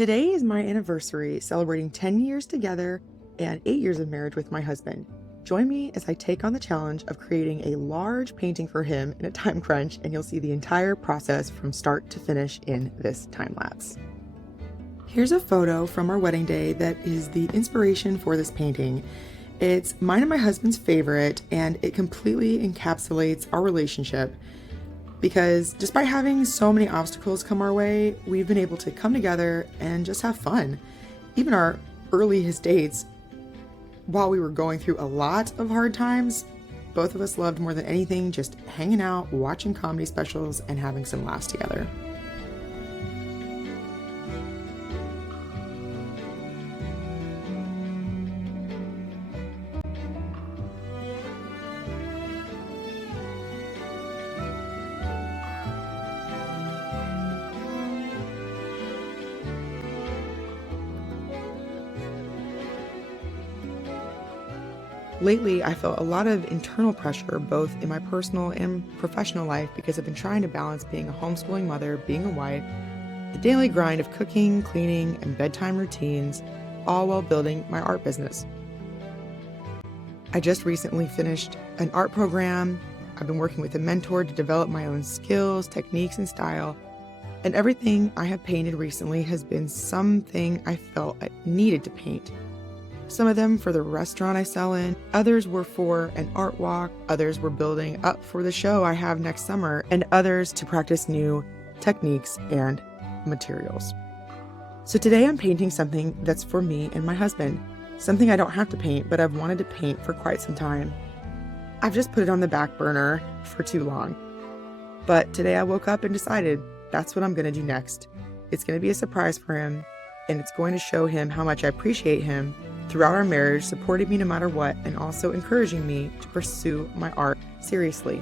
Today is my anniversary, celebrating 10 years together and 8 years of marriage with my husband. Join me as I take on the challenge of creating a large painting for him in a time crunch, and you'll see the entire process from start to finish in this time lapse. Here's a photo from our wedding day that is the inspiration for this painting. It's mine and my husband's favorite, and it completely encapsulates our relationship because despite having so many obstacles come our way, we've been able to come together and just have fun. Even our earliest dates, while we were going through a lot of hard times, both of us loved more than anything just hanging out, watching comedy specials, and having some laughs together. Lately, I felt a lot of internal pressure, both in my personal and professional life, because I've been trying to balance being a homeschooling mother, being a wife, the daily grind of cooking, cleaning, and bedtime routines, all while building my art business. I just recently finished an art program. I've been working with a mentor to develop my own skills, techniques, and style, and everything I have painted recently has been something I felt I needed to paint. Some of them for the restaurant I sell in, others were for an art walk, others were building up for the show I have next summer, and others to practice new techniques and materials. So today I'm painting something that's for me and my husband, something I don't have to paint, but I've wanted to paint for quite some time. I've just put it on the back burner for too long. But today I woke up and decided that's what I'm going to do next. It's going to be a surprise for him, and it's going to show him how much I appreciate him throughout our marriage, supporting me no matter what, and also encouraging me to pursue my art seriously.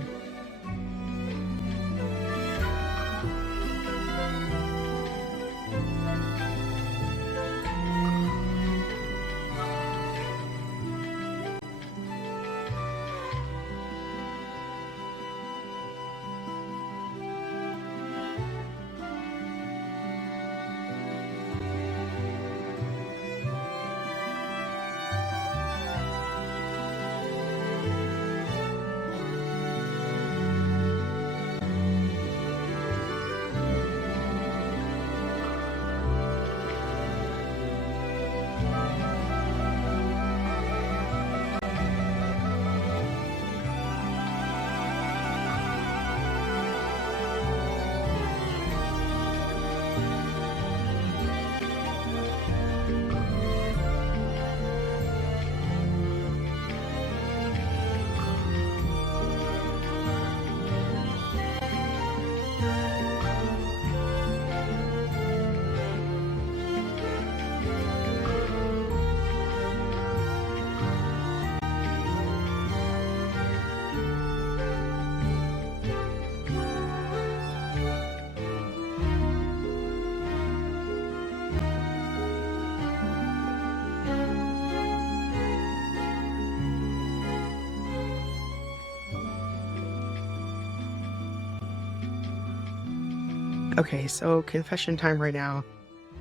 Okay, so confession time right now.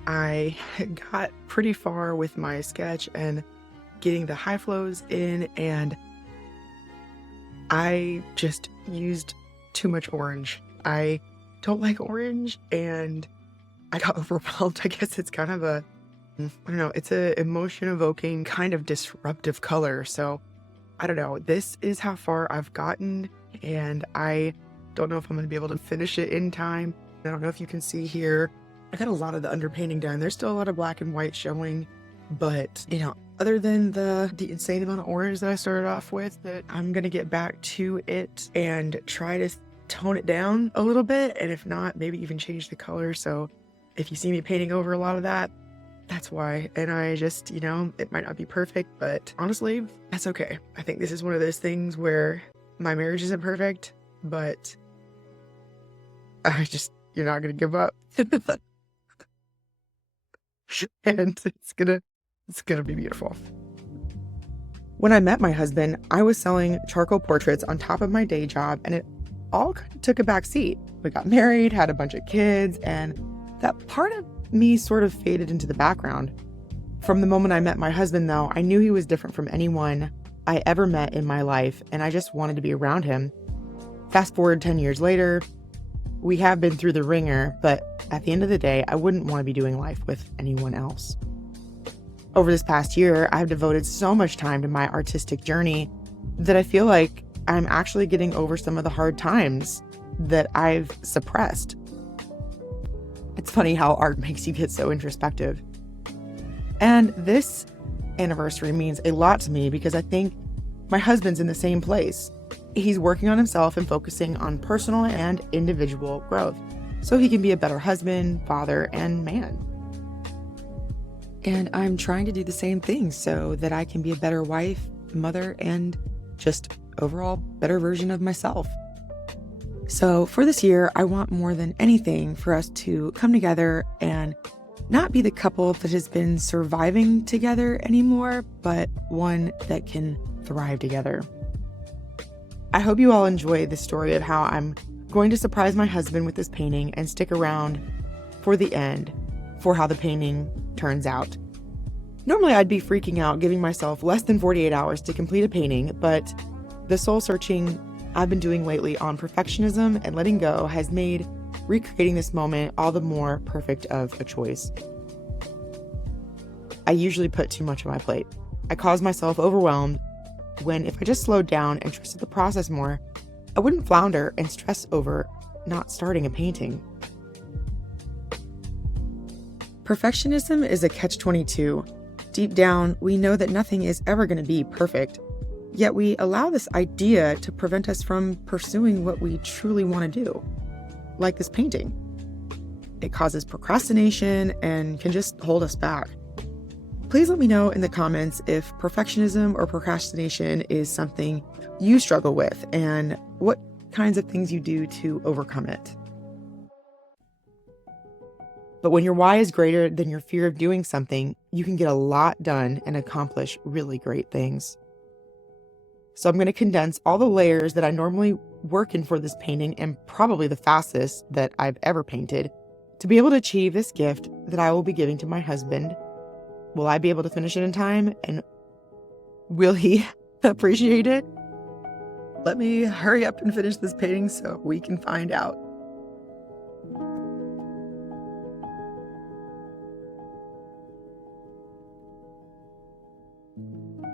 I got pretty far with my sketch and getting the high flows in, and I just used too much orange. I don't like orange, and I got overwhelmed. I guess it's kind of I don't know, it's a emotion evoking kind of disruptive color. So I don't know, this is how far I've gotten, and I don't know if I'm going to be able to finish it in time. I don't know if you can see here, I got a lot of the underpainting done. There's still a lot of black and white showing, but other than the insane amount of orange that I started off with, that I'm going to get back to it and try to tone it down a little bit. And if not, maybe even change the color. So if you see me painting over a lot of that, that's why. And I just, it might not be perfect, but honestly, that's okay. I think this is one of those things where my marriage isn't perfect, but you're not going to give up. And it's gonna be beautiful. When I met my husband, I was selling charcoal portraits on top of my day job, and it all kind of took a back seat. We got married, had a bunch of kids, and that part of me sort of faded into the background. From the moment I met my husband, though, I knew he was different from anyone I ever met in my life, and I just wanted to be around him. Fast forward 10 years later, we have been through the ringer, but at the end of the day, I wouldn't want to be doing life with anyone else. Over this past year, I've devoted so much time to my artistic journey that I feel like I'm actually getting over some of the hard times that I've suppressed. It's funny how art makes you get so introspective. And this anniversary means a lot to me because I think my husband's in the same place. He's working on himself and focusing on personal and individual growth so he can be a better husband, father, and man. And I'm trying to do the same thing so that I can be a better wife, mother, and just overall better version of myself. So for this year, I want more than anything for us to come together and not be the couple that has been surviving together anymore, but one that can thrive together. I hope you all enjoy the story of how I'm going to surprise my husband with this painting and stick around for the end for how the painting turns out. Normally I'd be freaking out giving myself less than 48 hours to complete a painting, but the soul searching I've been doing lately on perfectionism and letting go has made recreating this moment all the more perfect of a choice. I usually put too much on my plate. I cause myself overwhelmed when if I just slowed down and trusted the process more, I wouldn't flounder and stress over not starting a painting. Perfectionism is a catch-22. Deep down, we know that nothing is ever going to be perfect, yet we allow this idea to prevent us from pursuing what we truly want to do, like this painting. It causes procrastination and can just hold us back. Please let me know in the comments if perfectionism or procrastination is something you struggle with and what kinds of things you do to overcome it. But when your why is greater than your fear of doing something, you can get a lot done and accomplish really great things. So I'm going to condense all the layers that I normally work in for this painting, and probably the fastest that I've ever painted, to be able to achieve this gift that I will be giving to my husband. Will I be able to finish it in time? And will he appreciate it? Let me hurry up and finish this painting so we can find out.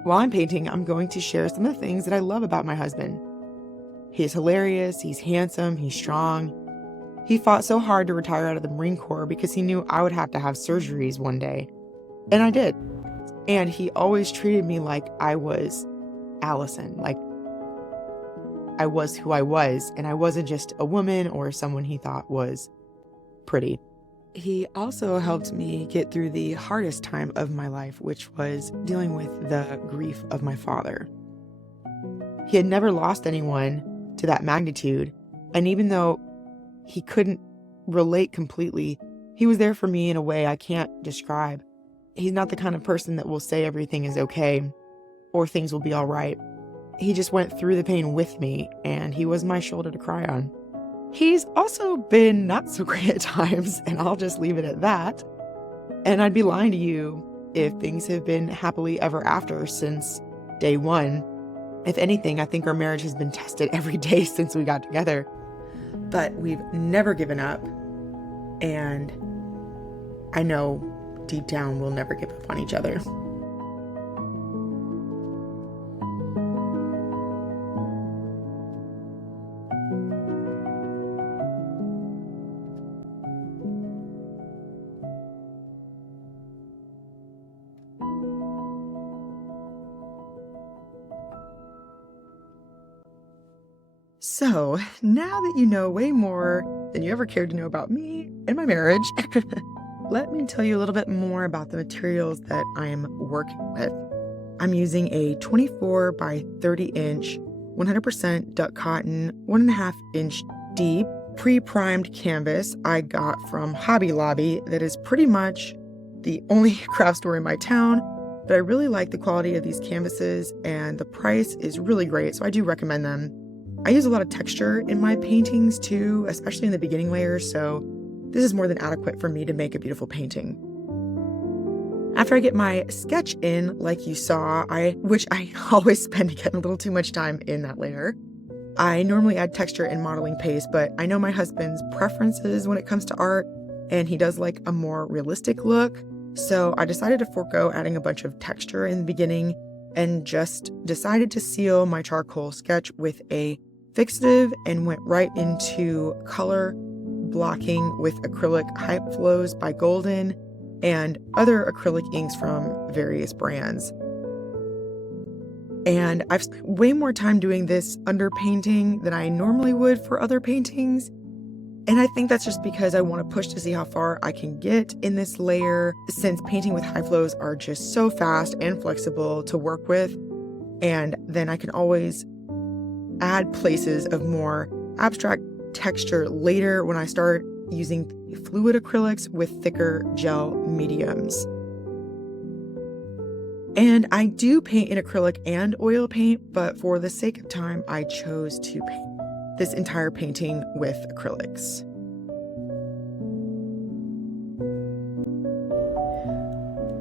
While I'm painting, I'm going to share some of the things that I love about my husband. He's hilarious, he's handsome, he's strong. He fought so hard to retire out of the Marine Corps because he knew I would have to have surgeries one day. And I did. And he always treated me like I was Allison, like I was who I was, and I wasn't just a woman or someone he thought was pretty. He also helped me get through the hardest time of my life, which was dealing with the grief of my father. He had never lost anyone to that magnitude, and even though he couldn't relate completely, he was there for me in a way I can't describe. He's not the kind of person that will say everything is okay or things will be all right. He just went through the pain with me, and he was my shoulder to cry on. He's also been not so great at times, and I'll just leave it at that. And I'd be lying to you if things have been happily ever after since day one. If anything, I think our marriage has been tested every day since we got together. But we've never given up, and I know deep down we'll never give up on each other. So, now that you know way more than you ever cared to know about me and my marriage, let me tell you a little bit more about the materials that I am working with. I'm using a 24 by 30 inch, 100% duck cotton, 1.5 inch deep, pre-primed canvas I got from Hobby Lobby that is pretty much the only craft store in my town, but I really like the quality of these canvases and the price is really great, so I do recommend them. I use a lot of texture in my paintings too, especially in the beginning layers, so this is more than adequate for me to make a beautiful painting. After I get my sketch in, like you saw, which I always spend getting a little too much time in that layer, I normally add texture and modeling paste, but I know my husband's preferences when it comes to art, and he does like a more realistic look. So I decided to forego adding a bunch of texture in the beginning and just decided to seal my charcoal sketch with a fixative and went right into color blocking with acrylic Hype Flows by Golden and other acrylic inks from various brands. And I've spent way more time doing this underpainting than I normally would for other paintings. And I think that's just because I want to push to see how far I can get in this layer, since painting with high flows are just so fast and flexible to work with. And then I can always add places of more abstract texture later when I start using fluid acrylics with thicker gel mediums. And I do paint in acrylic and oil paint, but for the sake of time, I chose to paint this entire painting with acrylics.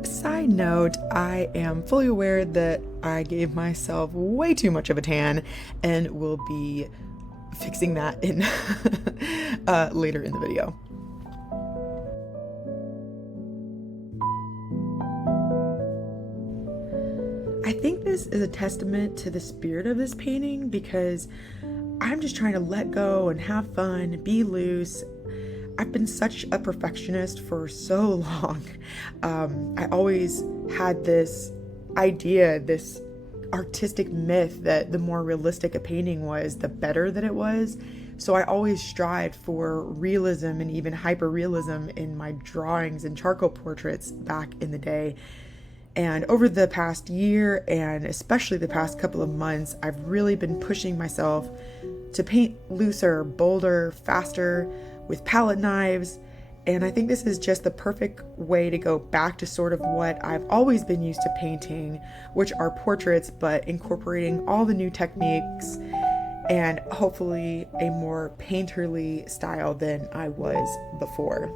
Side note, I am fully aware that I gave myself way too much of a tan and will be fixing that in later in the video. I think this is a testament to the spirit of this painting because I'm just trying to let go and have fun, be loose. I've been such a perfectionist for so long. I always had this idea, this artistic myth that the more realistic a painting was, the better that it was. So I always strived for realism and even hyper-realism in my drawings and charcoal portraits back in the day. And over the past year, and especially the past couple of months, I've really been pushing myself to paint looser, bolder, faster, with palette knives. And I think this is just the perfect way to go back to sort of what I've always been used to painting, which are portraits, but incorporating all the new techniques and hopefully a more painterly style than I was before.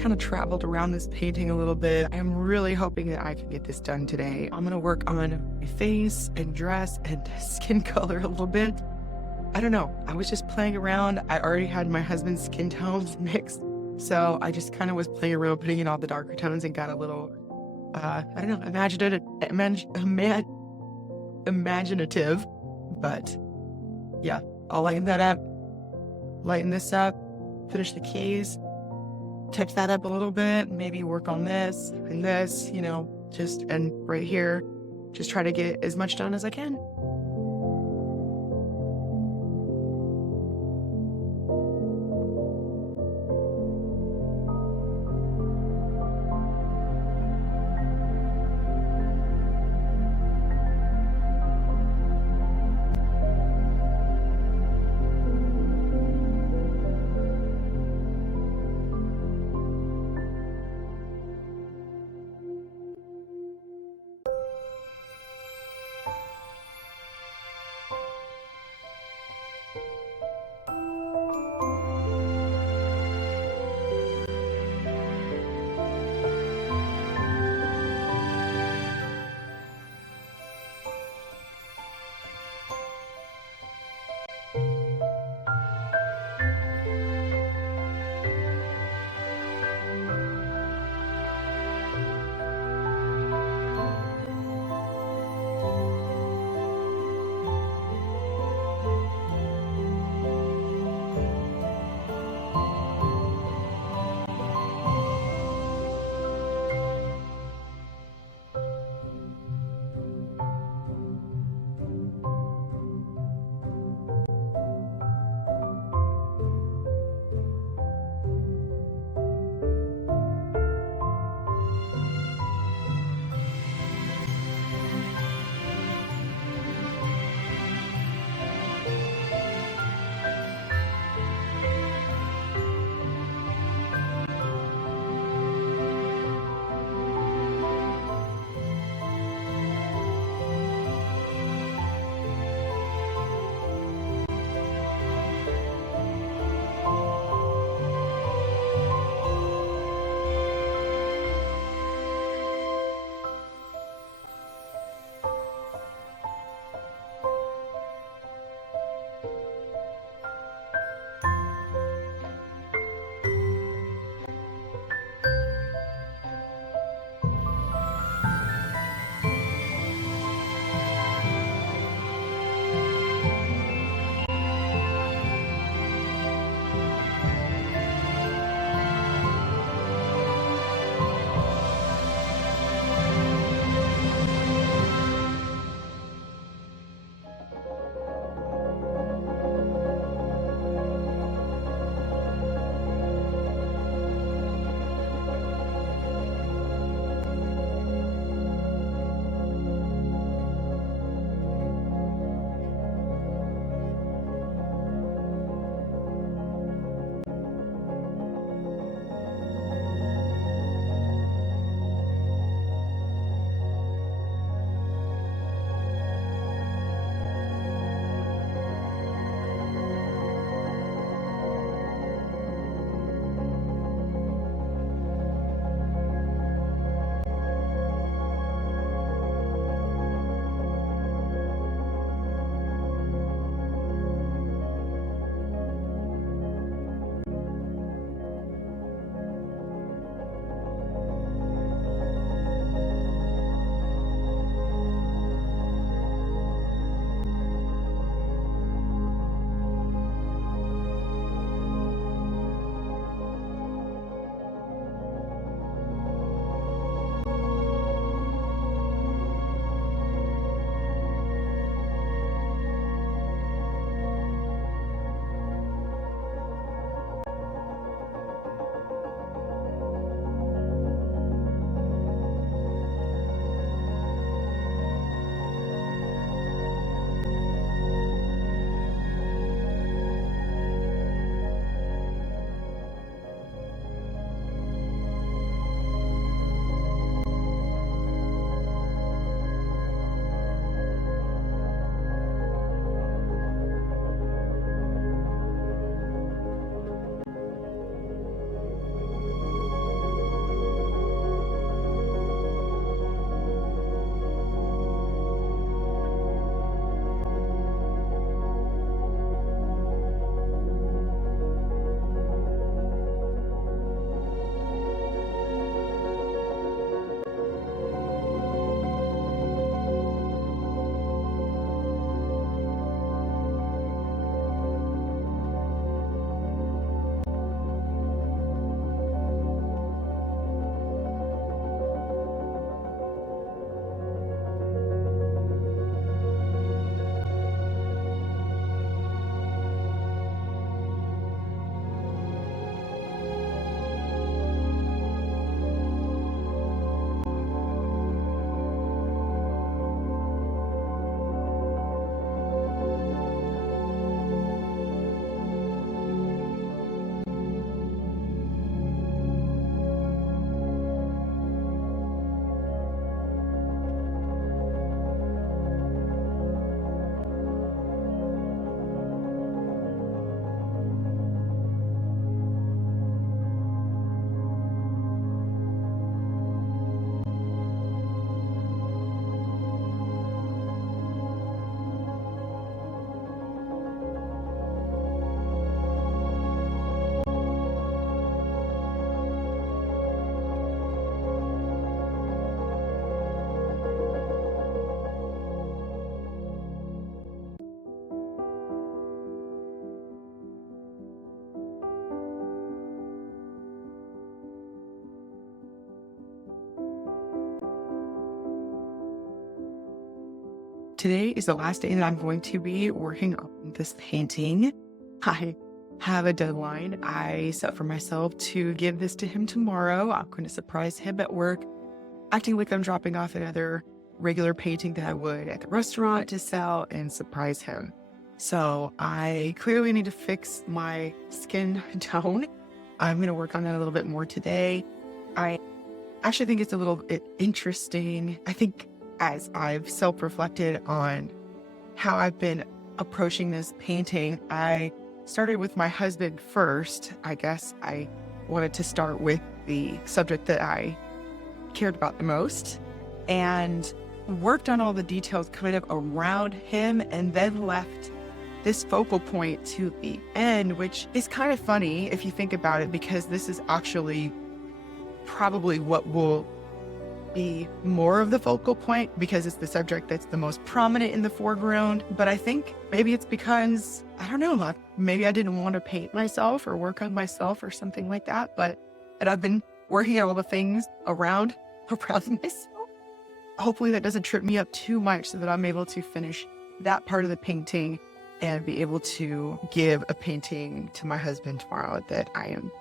kind of traveled around this painting a little bit. I'm really hoping that I can get this done today. I'm going to work on my face and dress and skin color a little bit. I don't know. I was just playing around. I already had my husband's skin tones mixed. So I just kind of was playing around, putting in all the darker tones and got a little, I don't know, imaginative. But yeah, I'll lighten that up, lighten this up, finish the keys, touch that up a little bit, maybe work on this and this, and right here, just try to get as much done as I can. today is the last day that I'm going to be working on this painting. I have a deadline I set for myself to give this to him tomorrow. I'm going to surprise him at work, acting like I'm dropping off another regular painting that I would at the restaurant to sell and surprise him. So I clearly need to fix my skin tone. I'm going to work on that a little bit more today. I actually think it's a little bit interesting. I think as I've self-reflected on how I've been approaching this painting, I started with my husband first. I guess I wanted to start with the subject that I cared about the most and worked on all the details kind of around him, and then left this focal point to the end, which is kind of funny if you think about it, because this is actually probably what will be more of the focal point because it's the subject that's the most prominent in the foreground. But I think maybe it's because, I don't know, like maybe I didn't want to paint myself or work on myself or something like that. And I've been working on all the things around myself. Hopefully that doesn't trip me up too much so that I'm able to finish that part of the painting and be able to give a painting to my husband tomorrow that I am.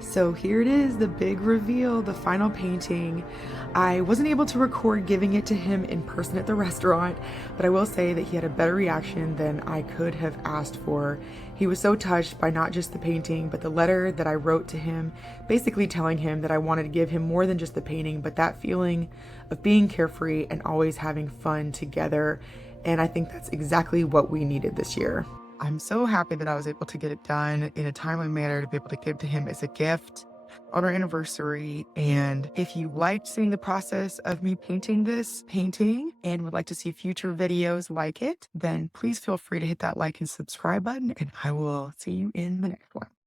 So here it is, the big reveal, the final painting. I wasn't able to record giving it to him in person at the restaurant, but I will say that he had a better reaction than I could have asked for. He was so touched by not just the painting, but the letter that I wrote to him, basically telling him that I wanted to give him more than just the painting, but that feeling of being carefree and always having fun together. And I think that's exactly what we needed this year. I'm so happy that I was able to get it done in a timely manner to be able to give to him as a gift on our anniversary. And if you liked seeing the process of me painting this painting and would like to see future videos like it, then please feel free to hit that like and subscribe button, and I will see you in the next one.